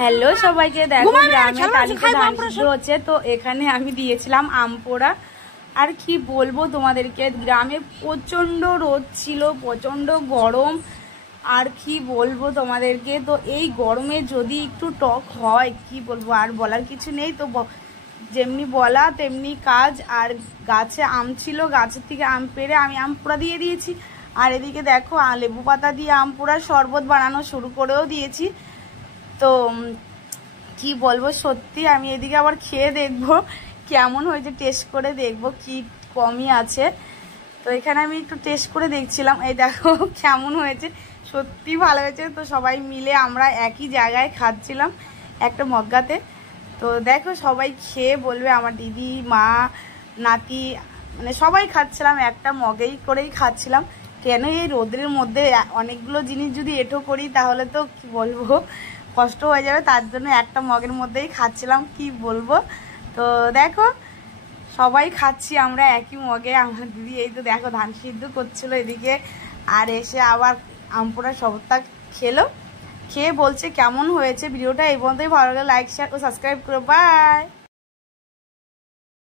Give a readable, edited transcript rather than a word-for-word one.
Hello সবাইকে, দেখো গ্রামে কালকে ধান সিদ্ধ হচ্ছে, তো এখানে আমি দিয়েছিলাম আম পোড়া। আর কি বলবো তোমাদেরকে, গ্রামে প্রচন্ড রোদ ছিল, প্রচন্ড গরম। আর কি বলবো তোমাদেরকে, তো এই গরমে যদি একটু টক হয় কি বলবো, আর বলার কিছু নেই। তো যেমনি বলা তেমনি কাজ। আর গাছে আম ছিল, গাছের থেকে আম পেড়ে আমি আম পোড়া দিয়ে দিয়েছি। আর এদিকে দেখো লেবু পাতা দিয়ে আম পোড়ার শরবত বানানো শুরু করেও দিয়েছি। তো কি বলবো, সত্যি আমি এদিকে আবার খেয়ে দেখবো কেমন হয়েছে, টেস্ট করে দেখবো কি কমই আছে। তো এখানে আমি একটু টেস্ট করে দেখছিলাম, এই দেখো কেমন হয়েছে, সত্যি ভালো হয়েছে। তো সবাই মিলে আমরা একই জায়গায় খাচ্ছিলাম একটা মগ্গাতে। তো দেখো সবাই খেয়ে বলবে, আমার দিদি, মা, নাতি, মানে সবাই খাচ্ছিলাম, একটা মগেই করেই খাচ্ছিলাম। কেন এই রোদের মধ্যে অনেকগুলো জিনিস যদি এঁটো করি তাহলে তো কি বলবো কষ্ট হয়ে যাবে, তার জন্য একটা মগের মধ্যেই খাচ্ছিলাম, কি বলবো। তো দেখো সবাই খাচ্ছি আমরা একই মগে। আমার দিদি এই তো দেখো ধান সিদ্ধ করছিল এদিকে, আর এসে আবার আম পোড়ার শরবতটা খেলো, খেয়ে বলছে কেমন হয়েছে। ভিডিওটা এই পর্যন্তই, ভালো লাগলে লাইক, শেয়ার ও সাবস্ক্রাইব করো। বাই।